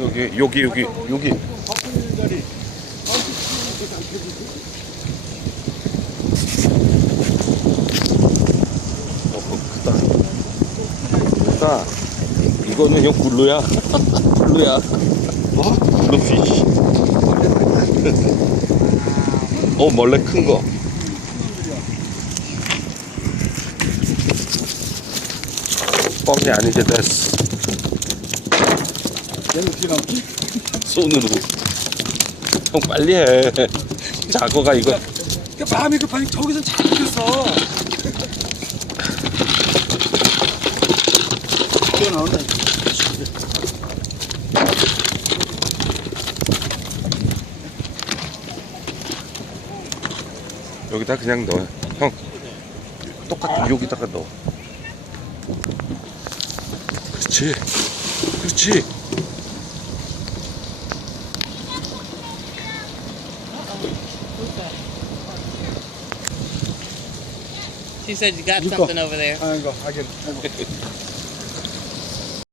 여기 여기 여기 여기. 바쁜 자리. 어, 크다. 크다. 이거는 형 굴루야. 굴루야. 어? 굴루피쉬 어 멀래 큰 거 뻥이 아니게 됐어? 손으로. 형 빨리 해. 작어가 이거. 그 마음이 급하니 저기서 잘 먹겠어. 뛰어 나온다. 여기다 그냥 넣어. 형 똑같이 여기다가 넣어 그렇지 그렇지 She said you got Nico. something over there. 아이고, 하긴. 아이고.